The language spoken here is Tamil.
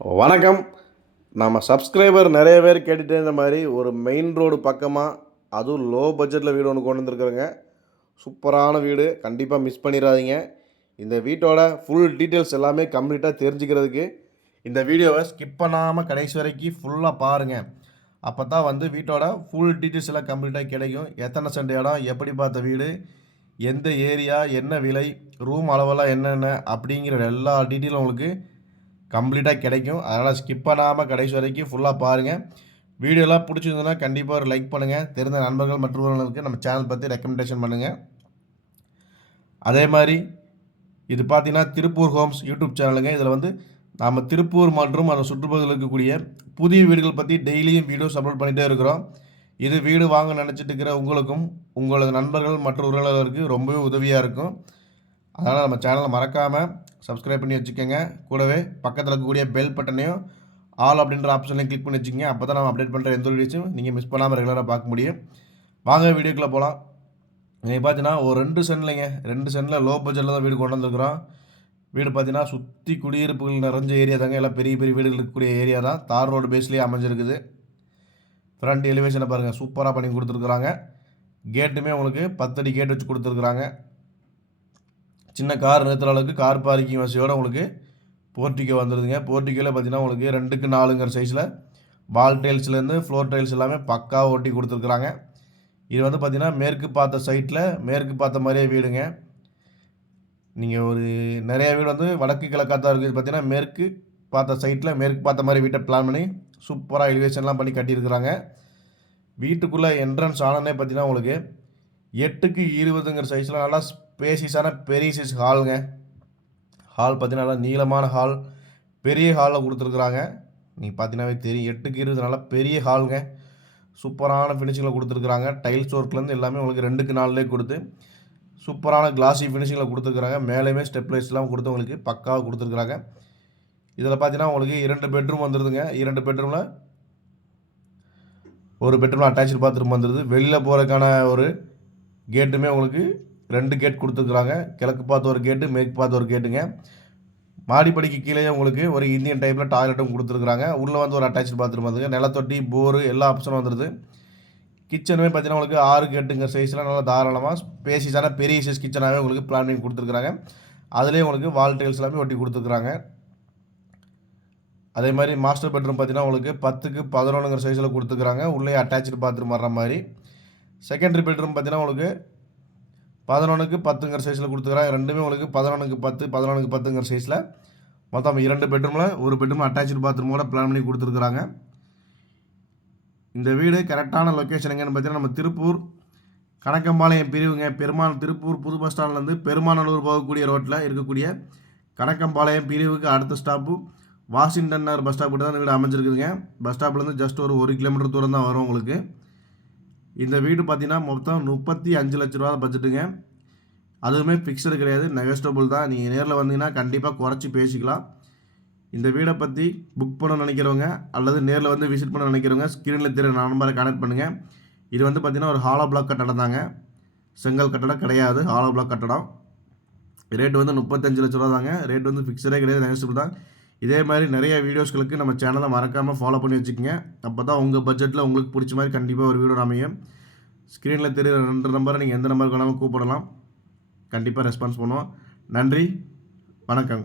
வணக்கம். நம்ம சப்ஸ்கிரைபர் நிறைய பேர் கேட்டுகிட்டே இருந்த மாதிரி ஒரு மெயின் ரோடு பக்கமாக அதுவும் லோ பட்ஜெட்டில் வீடு ஒன்று கொண்டு வந்துருக்குறேங்க. சூப்பரான வீடு, கண்டிப்பாக மிஸ் பண்ணிடாதீங்க. இந்த வீட்டோட ஃபுல் டீட்டெயில்ஸ் எல்லாமே கம்ப்ளீட்டாக தெரிஞ்சுக்கிறதுக்கு இந்த வீடியோவை ஸ்கிப் பண்ணாமல் கடைசி வரைக்கும் ஃபுல்லாக பாருங்கள். அப்போ தான் வீட்டோட ஃபுல் டீட்டெயில்ஸ் எல்லாம் கம்ப்ளீட்டாக கிடைக்கும். எத்தனை சென்ட் இடம், எப்படி பார்த்த வீடு, எந்த ஏரியா, என்ன விலை, ரூம் அளவெல்லாம் என்னென்ன அப்படிங்கிற எல்லா டீட்டெயிலும் உங்களுக்கு கம்ப்ளீட்டாக கிடைக்கும். அதனால் ஸ்கிப் பண்ணாமல் கடைசி வரைக்கும் ஃபுல்லாக பாருங்கள். வீடியோலாம் பிடிச்சிருந்ததுன்னா கண்டிப்பாக ஒரு லைக் பண்ணுங்கள். தெரிந்த நண்பர்கள் மற்றவர்களுக்கு நம்ம சேனல் பற்றி ரெக்கமெண்டேஷன் பண்ணுங்கள். அதே மாதிரி இது பார்த்தீங்கன்னா திருப்பூர் ஹோம்ஸ் யூடியூப் சேனலுங்க. இதில் நம்ம திருப்பூர் மற்றும் அந்த சுற்றுப்பகுதியில் இருக்கக்கூடிய புதிய வீடுகள் பற்றி டெய்லியும் வீடியோஸ் அப்லோட் பண்ணிகிட்டே இருக்கிறோம். இது வீடு வாங்க நினச்சிட்டு இருக்கிற உங்களுக்கும் உங்களது நண்பர்கள் மற்றும் உறவினர்களுக்கு ரொம்பவே உதவியாக இருக்கும். அதனால் நம்ம சேனலை மறக்காமல் சப்ஸ்கிரைப் பண்ணி வச்சுக்கோங்க. கூடவே பக்கத்தில் இருக்கக்கூடிய பெல் பட்டனையும் ஆல் அப்படின்ற ஆப்ஷன்லையும் கிளிக் பண்ணி வச்சுக்கோங்க. அப்போ தான் நம்ம அப்டேட் பண்ணுற எந்த வீடியோஸும் நீங்கள் மிஸ் பண்ணாமல் ரெகுலராக பார்க்க முடியும். வாங்க வீடியோக்குள்ளே போகலாம். நீங்கள் பார்த்தீங்கன்னா ஒரு 2 சென்டில் லோ பட்ஜெட்டில் தான் வீடு கொண்டு வந்துருக்குறோம். வீடு பார்த்தீங்கன்னா சுற்றி குடியிருப்புகள் நிறைஞ்ச ஏரியா தாங்க. எல்லாம் பெரிய பெரிய வீடுகள் இருக்கக்கூடிய ஏரியா தான். தார் ரோடு பேஸ்லேயே அமைஞ்சிருக்குது. ஃப்ரண்ட் எலிவேஷனை பாருங்கள், சூப்பராக பண்ணி கொடுத்துருக்குறாங்க. கேட்டுமே உங்களுக்கு 10 அடி கேட் வச்சு கொடுத்துருக்குறாங்க. சின்ன கார் நிறுத்துற அளவுக்கு கார் பார்க்கிங் வசதியோடு உங்களுக்கு போர்ட்டிகோ வந்துடுதுங்க. போர்ட்டிகோவில் பார்த்தீங்கன்னா உங்களுக்கு 2க்கு 4ங்கிற சைஸில் வால் டைல்ஸ்லேருந்து ஃப்ளோர் டைல்ஸ் எல்லாமே பக்காவாக ஒட்டி கொடுத்துருக்குறாங்க. இது பார்த்தீங்கன்னா மேற்கு பார்த்த சைட்டில் மேற்கு பார்த்த மாதிரியே வீடுங்க. நீங்கள் ஒரு நிறைய வீடு வடக்கு கிழக்காக தான் இருக்குது. பார்த்தீங்கன்னா மேற்கு பார்த்த சைட்டில் மேற்கு பார்த்த மாதிரி வீட்டை பிளான் பண்ணி சூப்பராக எலிவேஷன்லாம் பண்ணி கட்டியிருக்கிறாங்க. வீட்டுக்குள்ளே என்ட்ரன்ஸ் ஆனனே பார்த்தீங்கன்னா உங்களுக்கு 8க்கு 20ங்கிற சைஸில் நல்லா ஸ்பேசியஸான பெரிய சைஸ் ஹாலுங்க. ஹால் பார்த்தீங்கன்னா நல்லா நீளமான ஹால், பெரிய ஹாலில் கொடுத்துருக்குறாங்க. நீங்கள் பார்த்தீங்கன்னாவே தெரியும், 8க்கு 20 நல்லா பெரிய ஹாலுங்க. சூப்பரான ஃபினிஷிங்கில் கொடுத்துருக்குறாங்க. டைல்ஸ் ஒர்க்லேருந்து எல்லாமே உங்களுக்கு 2க்கு 4லேயே கொடுத்து சூப்பரான கிளாஸி ஃபினிஷிங்கில் கொடுத்துருக்குறாங்க. மேலேயுமே ஸ்டெப்லைட்ஸ்லாம் கொடுத்து உங்களுக்கு பக்காவாக கொடுத்துருக்குறாங்க. இதில் பார்த்தீங்கன்னா உங்களுக்கு 2 பெட்ரூம் வந்துடுதுங்க. 2 பெட்ரூமில் ஒரு பெட்ரூமில் அட்டாச்சு பாத்ரூம் வந்துடுது. வெளியில் போகிறதுக்கான ஒரு கேட்டுமே உங்களுக்கு 2 கேட் கொடுத்துருக்குறாங்க. கிழக்கு பார்த்து ஒரு கேட்டு, மேற்கு பார்த்து ஒரு கேட்டுங்க. மாடிப்படிக்கு கீழே உங்களுக்கு ஒரு இந்தியன் டைப்பில் டாய்லெட்டும் கொடுத்துருக்குறாங்க. உள்ளே ஒரு அட்டாச்சு பாத்ரூம் வந்துங்க. நிலத்தொட்டி, போரு எல்லா ஆப்ஷனும் வந்துடுது. கிச்சனுமே பார்த்தீங்கன்னா உங்களுக்கு 6 கேட்டுங்கிற சைஸில் நல்லா தாராளமாக ஸ்பேசியஸான பெரிய சைஸ் கிச்சனாகவே உங்களுக்கு பிளான் பண்ணி கொடுத்துருக்குறாங்க. அதுலேயே உங்களுக்கு வால் டைல்ஸ் எல்லாமே ஒட்டி கொடுத்துருக்குறாங்க. அதே மாதிரி மாஸ்டர் பெட்ரூம் பார்த்தீங்கன்னா உங்களுக்கு 10க்கு 11ங்கிற சைஸில் கொடுத்துருக்குறாங்க. உள்ளே அட்டாச்சு பாத்ரூம் வர்ற மாதிரி. செகண்டரி பெட்ரூம் பார்த்தீங்கன்னா உங்களுக்கு 11க்கு 10ங்கிற சைஸில் கொடுத்துருக்குறாங்க. ரெண்டுமே உங்களுக்கு 11க்கு 10 11க்கு 10ங்கிற சைஸில் மொத்தம் 2 பெட்ரூமில் ஒரு பெட்ரூம் அட்டாச்சு பாத்ரூமோட பிளான் பண்ணி கொடுத்துருக்குறாங்க. இந்த வீடு கரெக்டான லொக்கேஷன் எங்கன்னு பார்த்தீங்கன்னா நம்ம திருப்பூர் கணக்கம்பாளையம் பிரிவுங்க. திருப்பூர் புது பஸ் ஸ்டாண்ட்லேருந்து பெருமாநல்லூர் போகக்கூடிய ரோட்டில் இருக்கக்கூடிய கணக்கம்பாளையம் பிரிவுக்கு அடுத்த ஸ்டாப்பு வாஷிங்டன் நகர் பஸ் ஸ்டாப் கிட்ட தான் வீடு அமைஞ்சிருக்குதுங்க. பஸ் ஸ்டாப்லேருந்து ஜஸ்ட் ஒரு 1 கிலோமீட்டர் தூரம் தான் வரும் உங்களுக்கு. இந்த வீடு பார்த்தீங்கன்னா மொத்தம் 35 லட்ச ரூபா பட்ஜெட்டுங்க. அதுவுமே ஃபிக்ஸடு கிடையாது, நெகஸ்டபிள் தான். நீங்கள் நேரில் வந்தீங்கன்னா கண்டிப்பாக குறைச்சி பேசிக்கலாம். இந்த வீடை பற்றி புக் பண்ண நினைக்கிறவங்க அல்லது நேரில் விசிட் பண்ண நினைக்கிறவங்க ஸ்க்ரீனில் தெரிய நம்பரை கனெக்ட் பண்ணுங்கள். இது பார்த்தீங்கன்னா ஒரு ஹாலோ பிளாக் கட்டடம் தாங்க, செங்கல் கட்டடம் கிடையாது, ஹாலோ பிளாக் கட்டடம். ரேட்டு 35 லட்ச ரூபா தாங்க. ரேட் ஃபிக்ஸடே கிடையாது, நெகஸ்டபிள் தான். இதே மாதிரி நிறைய வீடியோஸ்களுக்கு நம்ம சேனலை மறக்காமல் ஃபாலோ பண்ணி வச்சுக்கோங்க. அப்போ தான் உங்கள் பட்ஜெட்டில் உங்களுக்கு பிடிச்ச மாதிரி கண்டிப்பாக ஒரு வீடியோ அமையும். ஸ்க்ரீனில் தெரியுற 2 நம்பரை நீங்கள் எந்த நம்பருக்கு வேணாலும் கூப்பிடலாம். கண்டிப்பாக ரெஸ்பான்ஸ் பண்ணுவோம். நன்றி, வணக்கம்.